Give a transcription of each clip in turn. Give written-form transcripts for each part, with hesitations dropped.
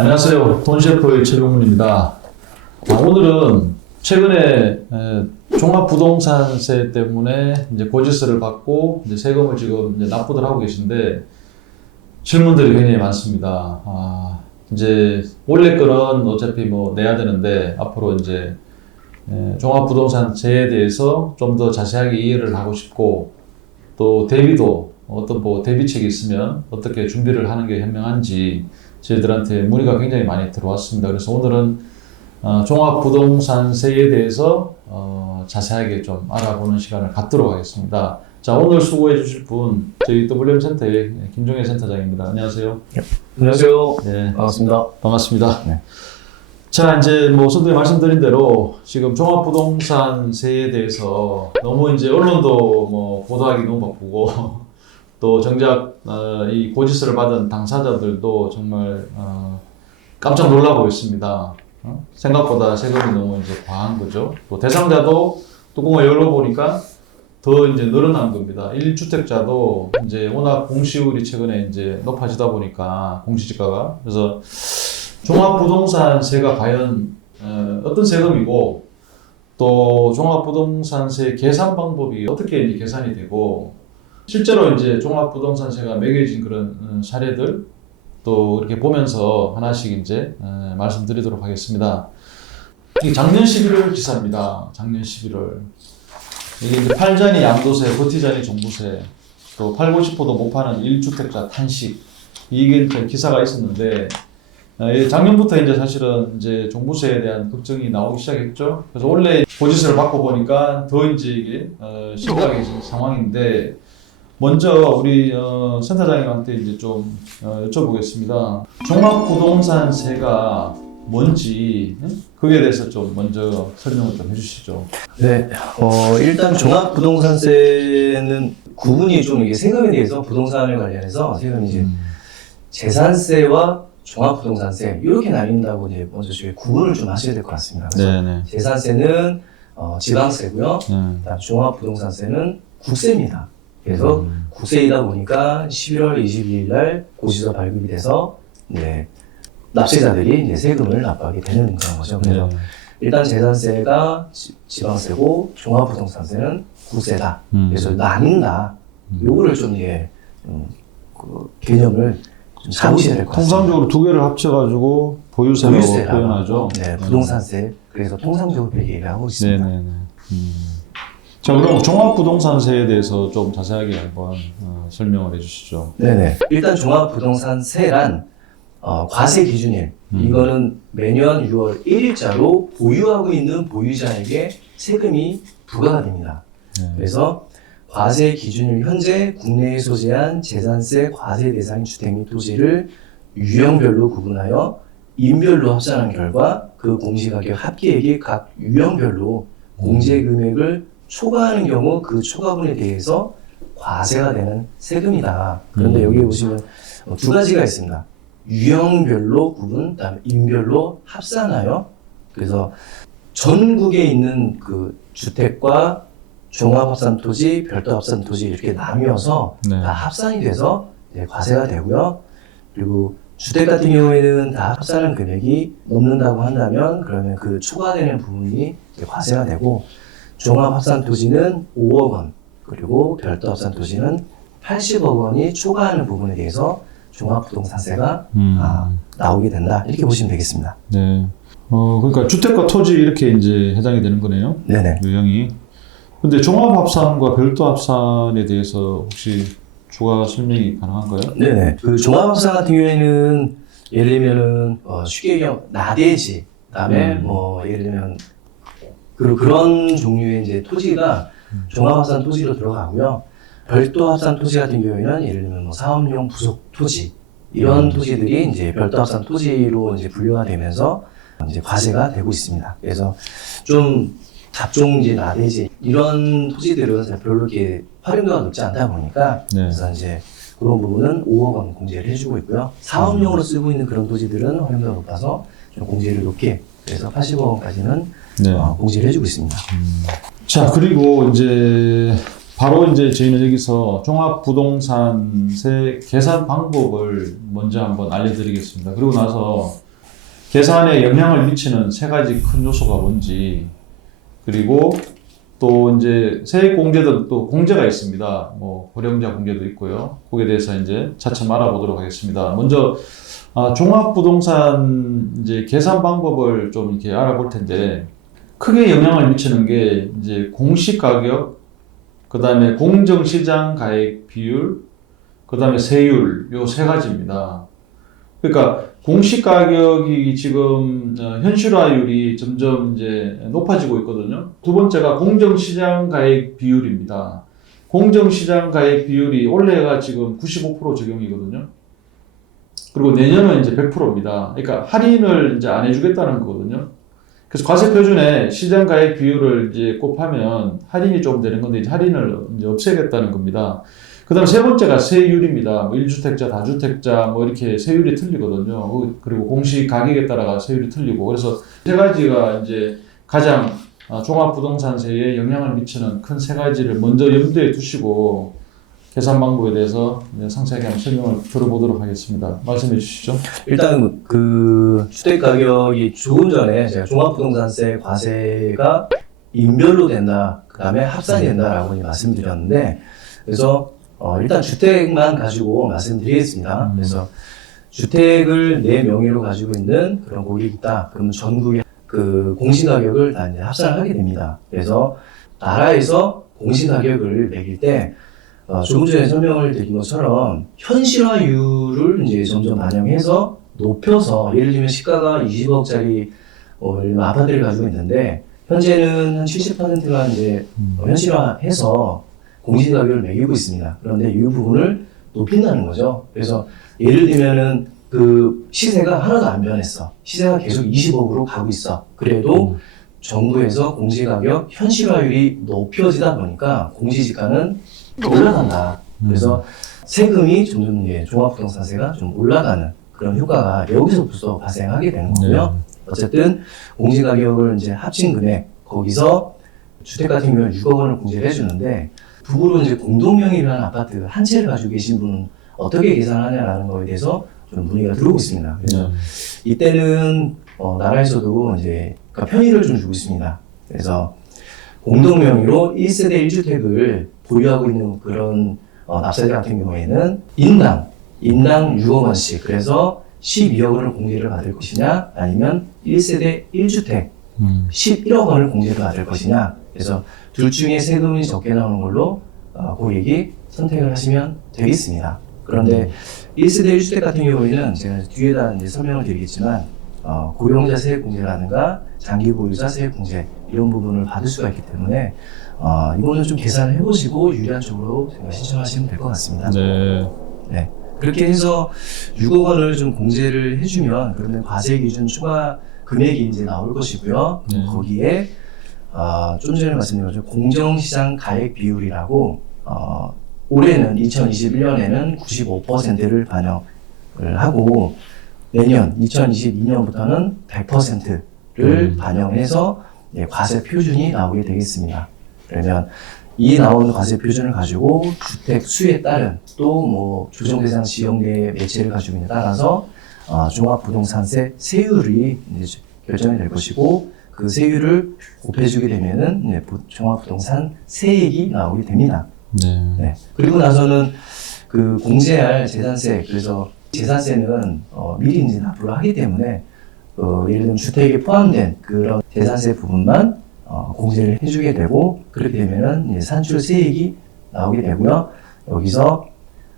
안녕하세요. 돈셰프의 최병문입니다. 오늘은 최근에 종합부동산세 때문에 이제 고지서를 받고 이제 세금을 지금 이제 납부를 하고 계신데 질문들이 굉장히 많습니다. 이제 원래 거는 어차피 뭐 내야 되는데 앞으로 이제 종합부동산세에 대해서 좀 더 자세하게 이해를 하고 싶고 또 대비도 어떤 뭐 대비책이 있으면 어떻게 준비를 하는 게 현명한지 저희들한테 문의가 굉장히 많이 들어왔습니다. 그래서 오늘은 종합부동산세에 대해서 자세하게 좀 알아보는 시간을 갖도록 하겠습니다. 자, 오늘 수고해 주실 분 저희 WM센터의 김종혜 센터장입니다. 안녕하세요. 안녕하세요. 네, 반갑습니다. 반갑습니다. 네. 자, 이제 뭐 선생님 말씀드린 대로 지금 종합부동산세에 대해서 너무 이제 언론도 뭐 보도하기 너무 바쁘고 또 정작 이 고지서를 받은 당사자들도 정말 깜짝 놀라고 있습니다. 생각보다 세금이 너무 이제 과한 거죠. 또 대상자도 뚜껑을 열어보니까 더 이제 늘어난 겁니다. 1주택자도 이제 워낙 공시율이 최근에 이제 높아지다 보니까 공시지가가 그래서 종합부동산세가 과연 어떤 세금이고 또 종합부동산세 계산 방법이 어떻게 이제 계산이 되고 실제로 이제 종합부동산세가 매겨진 그런 사례들 또 이렇게 보면서 하나씩 이제 말씀드리도록 하겠습니다. 이게 작년 11월 기사입니다. 작년 11월. 이게 이제 팔자니 양도세, 버티자니 종부세, 또 팔고 싶어도 못 파는 1주택자 탄식. 이게 이제 기사가 있었는데 작년부터 이제 사실은 이제 종부세에 대한 걱정이 나오기 시작했죠. 그래서 원래 고지서를 받고 보니까 더 이제 이게 심각해진 상황인데. 먼저 우리 센터장님한테 이제 좀 여쭤보겠습니다. 종합부동산세가 뭔지 그에 대해서 좀 먼저 설명을 좀 해주시죠. 네, 일단 종합부동산세는 구분이 좀 이게 세금에 대해서 부동산을 관련해서 세금이 이제 재산세와 종합부동산세 이렇게 나뉜다고 이제 먼저 저희 구분을 좀 하셔야 될 것 같습니다. 그래서 네네. 재산세는 지방세고요. 그다음 종합부동산세는 국세입니다. 그래서 국세이다 보니까 11월 22일 날 고지서 발급이 돼서 이제 납세자들이 이제 세금을 납부하게 되는 그런 거죠. 그래서 일단 재산세가 지방세고 종합부동산세는 국세다. 그래서 나뉜다. 요거를 좀 그 개념을 좀 잡으셔야 될 것 같습니다. 통상적으로 두 개를 합쳐가지고 보유세라고 표현하죠. 네, 부동산세. 그래서 통상적으로 그렇게 얘기를 하고 있습니다. 네네네. 자, 그럼 종합부동산세에 대해서 좀 자세하게 한번 설명을 해주시죠. 네네. 일단 종합부동산세란 과세 기준일. 이거는 매년 6월 1일자로 보유하고 있는 보유자에게 세금이 부과가 됩니다. 그래서 과세 기준일 현재 국내에 소재한 재산세 과세 대상 주택 및 토지를 유형별로 구분하여 인별로 합산한 결과 그 공시가격 합계액이 각 유형별로 공제금액을 초과하는 경우 그 초과분에 대해서 과세가 되는 세금이다. 그런데 여기 보시면 두 가지가 있습니다. 유형별로 구분, 그다음에 인별로 합산하여. 그래서 전국에 있는 그 주택과 종합합산토지, 별도합산토지 이렇게 나뉘어서 다 합산이 돼서 이제 과세가 되고요. 그리고 주택 같은 경우에는 다 합산한 금액이 넘는다고 한다면 그러면 그 초과되는 부분이 이제 과세가 되고 종합합산토지는 5억 원, 그리고 별도합산토지는 80억 원이 초과하는 부분에 대해서 종합부동산세가 나오게 된다. 이렇게 보시면 되겠습니다. 네. 그러니까 주택과 토지 이렇게 이제 해당이 되는 거네요. 네네. 유형이. 근데 종합합산과 별도합산에 대해서 혹시 추가 설명이 가능한가요? 네네. 그 종합합산 같은 경우에는 예를 들면은 쉽게 얘기하면 나대지, 그다음에 뭐 예를 들면 그런 종류의 이제 토지가 종합합산 토지로 들어가고요. 별도합산 토지 같은 경우에는 예를 들면 뭐 사업용 부속 토지 이런 토지들이 이제 별도합산 토지로 이제 분류가 되면서 이제 과세가 되고 있습니다. 그래서 좀 잡종지, 나대지 이런 토지들은 별로 이렇게 활용도가 높지 않다 보니까 그래서 이제 그런 부분은 5억 원 공제를 해주고 있고요. 사업용으로 쓰고 있는 그런 토지들은 활용도가 높아서 좀 공제를 높게 그래서 80억 원까지는 공제를 해주고 있습니다. 자, 그리고 이제 바로 이제 저희는 여기서 종합부동산세 계산 방법을 먼저 한번 알려드리겠습니다. 그리고 나서 계산에 영향을 미치는 세 가지 큰 요소가 뭔지, 그리고 또 이제 세액 공제도 또 공제가 있습니다. 뭐 고령자 공제도 있고요. 거기에 대해서 이제 차츰 알아보도록 하겠습니다. 먼저 종합부동산 이제 계산 방법을 좀 이렇게 알아볼 텐데, 크게 영향을 미치는 게 이제 공시가격, 그 다음에 공정시장 가액 비율, 그 다음에 세율, 요 세 가지입니다. 그러니까 공시가격이 지금 현실화율이 점점 이제 높아지고 있거든요. 두 번째가 공정시장 가액 비율입니다. 공정시장 가액 비율이 올해가 지금 95% 적용이거든요. 그리고 내년은 이제 100%입니다. 그러니까 할인을 이제 안 해주겠다는 거거든요. 그래서 과세 표준에 시장 가액 비율을 이제 곱하면 할인이 좀 되는 건데, 이제 할인을 이제 없애겠다는 겁니다. 그 다음 세 번째가 세율입니다. 뭐 1주택자, 다주택자, 뭐 이렇게 세율이 틀리거든요. 그리고 공시 가격에 따라가 세율이 틀리고. 그래서 세 가지가 이제 가장 종합부동산세에 영향을 미치는 큰 세 가지를 먼저 염두에 두시고 계산 방법에 대해서 상세하게 한번 설명을 들어보도록 하겠습니다. 말씀해 주시죠. 일단 그 주택 가격이 조금 전에 제가 종합부동산세 과세가 인별로 된다, 그 다음에 합산이 된다라고 말씀드렸는데, 그래서 일단 주택만 가지고 말씀드리겠습니다. 그래서 주택을 내 명의로 가지고 있는 그런 고객이 있다. 그러면 전국의 그 공시가격을 다 이제 합산을 하게 됩니다. 그래서 나라에서 공시가격을 매길 때 조금 전에 설명을 드린 것처럼 현실화율을 이제 점점 반영해서 높여서, 예를 들면 시가가 20억짜리 아파트를 가지고 있는데 현재는 한 70%가 이제 현실화해서 공시가격을 매기고 있습니다. 그런데 이 부분을 높인다는 거죠. 그래서 예를 들면은 그 시세가 하나도 안 변했어. 시세가 계속 20억으로 가고 있어. 그래도 정부에서 공시가격 현실화율이 높여지다 보니까 공시지가는 올라간다. 그래서 세금이 점점 종합부동산세가 좀 올라가는 그런 효과가 여기서부터 발생하게 되는 거고요. 어쨌든 공시가격을 이제 합친 금액, 거기서 주택 같은 경우는 6억 원을 공제를 해주는데, 부부로 이제 공동명의라는 아파트 한 채를 가지고 계신 분은 어떻게 계산하냐라는 거에 대해서 좀 문의가 들어오고 있습니다. 그래서 이때는 나라에서도 이제 그러니까 편의를 좀 주고 있습니다. 그래서 공동명의로 1세대 1주택을 보유하고 있는 그런 납세자 같은 경우에는 인당 6억 원씩, 그래서 12억 원을 공제를 받을 것이냐, 아니면 1세대 1주택 11억 원을 공제를 받을 것이냐. 그래서 둘 중에 세금이 적게 나오는 걸로 고객이 선택을 하시면 되겠습니다. 그런데 1세대 1주택 같은 경우에는 제가 뒤에다 이제 설명을 드리겠지만, 고령자 세액 공제라든가 장기 보유자 세액 공제 이런 부분을 받을 수가 있기 때문에 이거는 좀 계산을 해보시고 유리한 쪽으로 신청하시면 될 것 같습니다. 네. 그렇게 해서 6억 원을 좀 공제를 해주면 그러면 과세 기준 추가 금액이 이제 나올 것이고요. 거기에 좀 전에 말씀드린 것처럼 공정시장 가액 비율이라고 올해는 2021년에는 95%를 반영을 하고, 내년 2022년부터는 100%를 반영해서 과세 표준이 나오게 되겠습니다. 그러면 이 나오는 과세 표준을 가지고 주택 수에 따른 또 뭐 조정 대상 지역내 매체를 가지고 있는 따라서 종합부동산세 세율이 이제 결정이 될 것이고, 그 세율을 곱해주게 되면은 종합부동산 세액이 나오게 됩니다. 네. 그리고 나서는 그 공제할 재산세, 그래서 재산세는 미리 이제 납부를 하기 때문에 예를 들면 주택에 포함된 그런 재산세 부분만 공제를 해주게 되고, 그렇게 되면은 이제 산출세액이 나오게 되고요. 여기서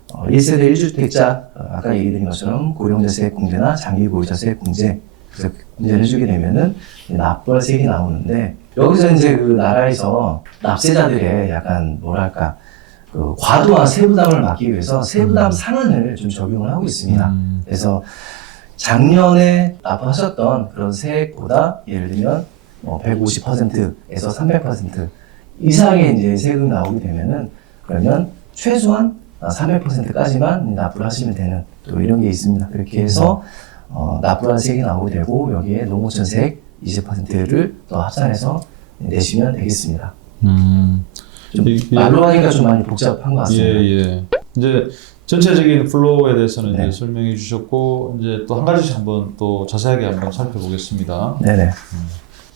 1세대 1주택자 아까 얘기드린 것처럼 고령자 세액 공제나 장기 보유자 세액 공제, 그래서 공제를 해주게 되면은 납부세액이 나오는데, 여기서 이제 그 나라에서 납세자들의 약간 뭐랄까 그 과도한 세부담을 막기 위해서 세부담 상한을 좀 적용을 하고 있습니다. 그래서 작년에 납부하셨던 그런 세액보다 예를 들면 150%에서 300% 이상의 이제 세금이 나오게 되면은, 그러면 최소한 300%까지만 납부를 하시면 되는 또 이런 게 있습니다. 그렇게 해서 납부한 세액이 나오게 되고, 여기에 농어촌 세액 20%를 더 합산해서 내시면 되겠습니다. 좀 말로 하니까 좀 많이 복잡한 것 같습니다. 이제 전체적인 플로우에 대해서는 네. 이제 설명해 주셨고 이제 또 한 가지씩 한번 또 자세하게 한번 살펴보겠습니다. 네네.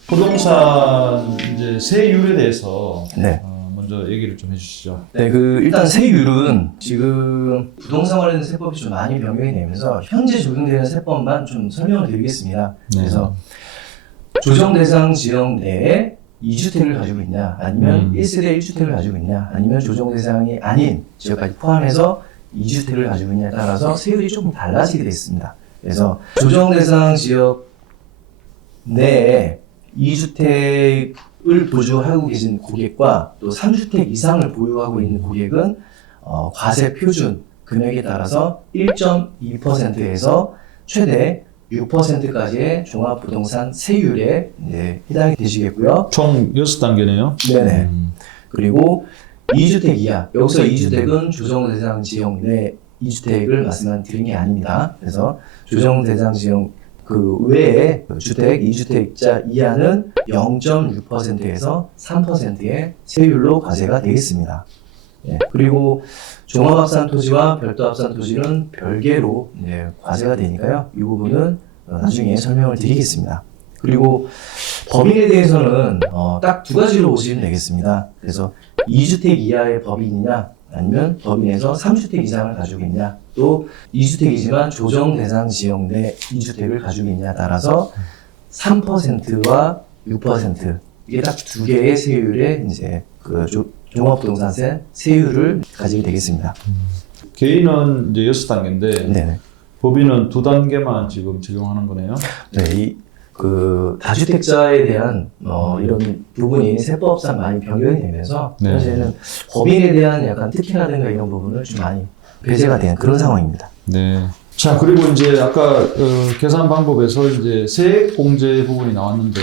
부동산 이제 세율에 대해서 네. 먼저 얘기를 좀 해주시죠. 네, 일단 세율은 지금 부동산 관련 세법이 좀 많이 변경이 되면서 현재 적용되는 세법만 좀 설명을 드리겠습니다. 네. 그래서 조정 대상 지역 내에 2주택을 가지고 있냐, 아니면 1세대 1주택을 가지고 있냐, 아니면 조정 대상이 아닌 지역까지 포함해서 2주택을 가지고 있냐에 따라서 세율이 조금 달라지게 되어 있습니다. 그래서 조정 대상 지역 내에 2주택을 보유하고 계신 고객과 또 3주택 이상을 보유하고 있는 고객은 과세 표준 금액에 따라서 1.2%에서 최대 6%까지의 종합부동산 세율에 해당이 되시겠고요. 총 6단계네요. 네네. 그리고 2주택 이하, 여기서 2주택은 조정 대상 지역 내 2주택을 말씀드린 게 아닙니다. 그래서 조정 대상 지역 그 외에 주택, 2주택자 이하는 0.6%에서 3%의 세율로 과세가 되겠습니다. 예, 그리고 종합합산 토지와 별도합산 토지는 별개로 과세가 되니까요. 이 부분은 나중에 설명을 드리겠습니다. 그리고 법인에 대해서는 딱 두 가지로 보시면 되겠습니다. 그래서 2주택 이하의 법인이냐, 아니면 법인에서 3주택 이상을 가지고 있냐, 또 2주택이지만 조정 대상 지역 내 2주택을 가지고 있냐에 따라서 3%와 6% 이게 딱 두 개의 세율의 이제 종합부동산세 세율을 가지게 되겠습니다. 개인은 이제 6단계인데 네. 법인은 2단계만 지금 적용하는 거네요. 네, 다주택자에 대한 이런 부분이 세법상 많이 변경이 되면서 네. 현재는 법인에 대한 약간 특혜라든가 이런 부분을 좀 많이 배제가 된 그런 상황입니다. 네. 자, 그리고 이제 아까 계산 방법에서 이제 세액 공제 부분이 나왔는데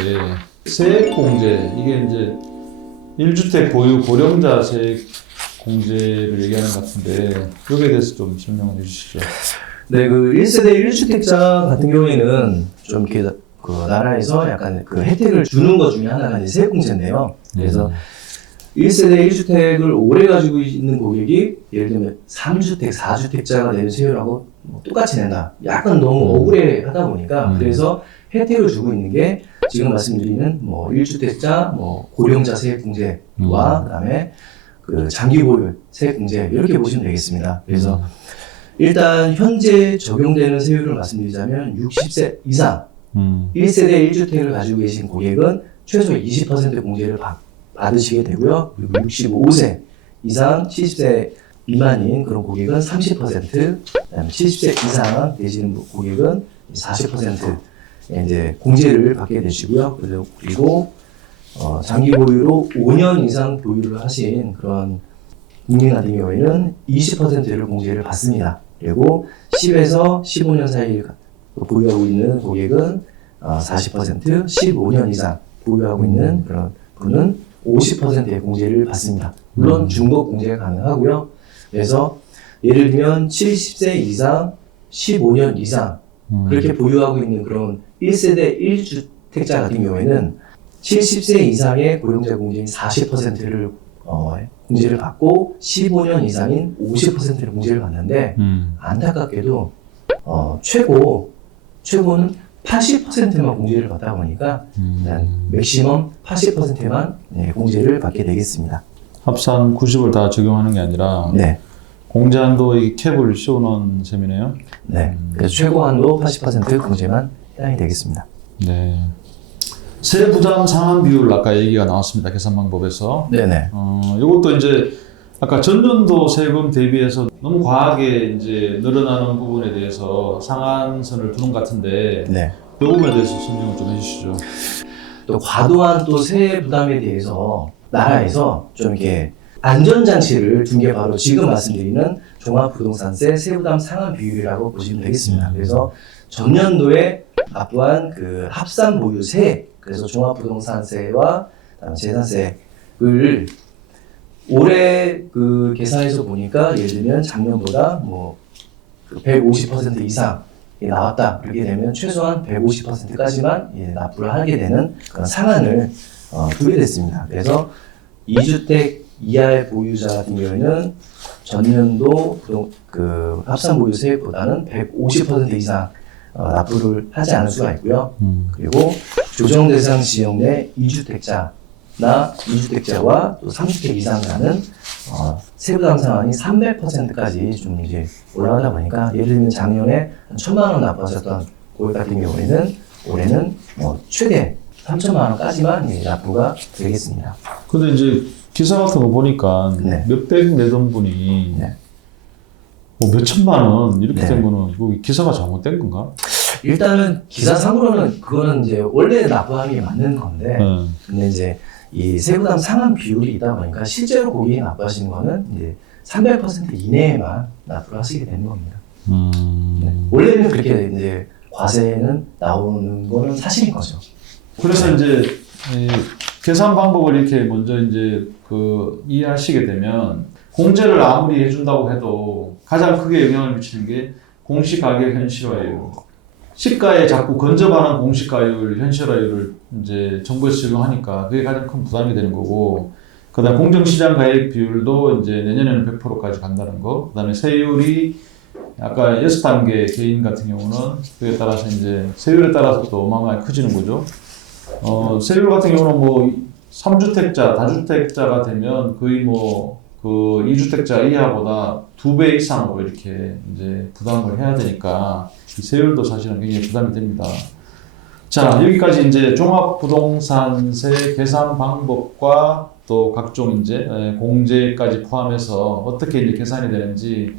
세액 공제 이게 이제 1주택 보유 고령자 세액 공제를 얘기하는 것 같은데 여기에 대해서 좀 설명을 해주시죠. 네, 1세대 1주택자 같은 경우에는 좀 이렇게 나라에서 약간 혜택을 주는 것 중에 하나가 이제 세액공제인데요. 그래서 1세대 1주택을 오래 가지고 있는 고객이 예를 들면 3주택, 4주택자가 내는 세율하고 똑같이 낸다. 약간 너무 억울해 하다 보니까 그래서 혜택을 주고 있는 게 지금 말씀드리는 1주택자, 고령자 세액공제와 그다음에 장기 보유 세액공제 이렇게 보시면 되겠습니다. 그래서 일단 현재 적용되는 세율을 말씀드리자면 60세 이상 1세대 1주택을 가지고 계신 고객은 최소 20% 공제를 받으시게 되고요. 그리고 65세 이상 70세 미만인 그런 고객은 30%, 그다음에 70세 이상 되시는 고객은 40% 이제 공제를 받게 되시고요. 그리고 장기 보유로 5년 이상 보유를 하신 그런 국민 같은 경우에는 20%를 공제를 받습니다. 그리고 10에서 15년 사이 보유하고 있는 고객은 40%, 15년 이상 보유하고 있는 그런 분은 50%의 공제를 받습니다. 물론 중복 공제가 가능하고요. 그래서 예를 들면 70세 이상, 15년 이상 그렇게 보유하고 있는 그런 1세대 1주택자 같은 경우에는 70세 이상의 고령자 공제인 40%를 공제를 받고 15년 이상인 50%를 공제를 받는데 안타깝게도 최고는 80%만 공제를 받다 보니까 맥시멈 80%만 공제를 받게 되겠습니다. 합산 90을 다 적용하는 게 아니라 네. 공제 한도 이 캡을 씌워놓은 셈이네요. 네. 그래서 최고 한도 80% 공제만 해당이 되겠습니다. 네. 세부담 상환 비율 아까 얘기가 나왔습니다. 계산 방법에서. 네네. 이것도 이제 아까 전년도 세금 대비해서 너무 과하게 이제 늘어나는 부분에 대해서 상한선을 두는 것 같은데 네. 이 부분에 대해서 설명을 좀 해주시죠. 또 과도한 또 세액 부담에 대해서 나라에서 좀 이렇게 안전장치를 둔 게 바로 지금 말씀드리는 종합부동산세 세부담 상환 비율이라고 보시면 되겠습니다. 그래서 전년도에 납부한 합산 보유 세액, 그래서 종합부동산세와 재산세를 올해 계산해서 보니까 예를 들면 작년보다 150% 이상 나왔다. 그렇게 되면 최소한 150%까지만 납부를 하게 되는 그런 상한을 두게 됐습니다. 그래서 2주택 이하의 보유자 같은 경우에는 전년도 그 합산 보유 세액보다는 150% 이상 납부를 하지 않을 수가 있고요. 그리고 조정 대상 지역 내 2주택자나 2주택자와 또 3주택 이상 나는 세부 담상환이 300%까지 좀 이제 올라가다 보니까 예를 들면 작년에 한 1,000만 원 납부하셨던 고객 같은 경우에는 올해는 최대 3천만 원까지만 납부가 되겠습니다. 근데 이제 기사 같은 거 보니까 네. 몇백 내던 분이 네. 뭐 몇천만 원 이렇게 네. 된 거는 이거 기사가 잘못된 건가? 일단은 기사상으로는 그거는 이제 원래 납부하는 게 맞는 건데 네. 근데 이제 이 세부담 상환 비율이 있다 보니까 실제로 고객이 납부하시는 거는 이제 300% 이내에만 납부를 하시게 되는 겁니다. 네. 원래는 그렇게 이제 과세는 나오는 거는 사실인 거죠. 그래서 이제 이 계산 방법을 이렇게 먼저 이제 그 이해하시게 되면 공제를 아무리 해준다고 해도 가장 크게 영향을 미치는 게 공시가격 현실화율. 시가에 자꾸 근접하는 공시가율, 현실화율을 이제 정부에서 적용하니까 그게 가장 큰 부담이 되는 거고, 그다음 공정시장 가액 비율도 이제 내년에는 100%까지 간다는 거. 그다음에 세율이 아까 6단계 개인 같은 경우는 그에 따라서 이제 세율에 따라서 또 어마어마하게 커지는 거죠. 세율 같은 경우는 뭐 3주택자, 다주택자가 되면 거의 뭐 그 2주택자 이하보다 2배 이상으로 이렇게 이제 부담을 해야 되니까 이 세율도 사실은 굉장히 부담이 됩니다. 자, 여기까지 이제 종합부동산세 계산 방법과 또 각종 이제 공제까지 포함해서 어떻게 이제 계산이 되는지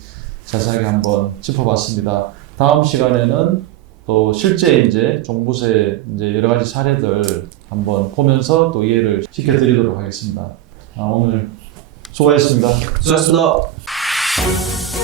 자세하게 한번 짚어봤습니다. 다음 시간에는 또 실제 이제 종부세 이제 여러 가지 사례들 한번 보면서 또 이해를 시켜드리도록 하겠습니다. 오늘 수고하셨습니다. 수고하셨습니다.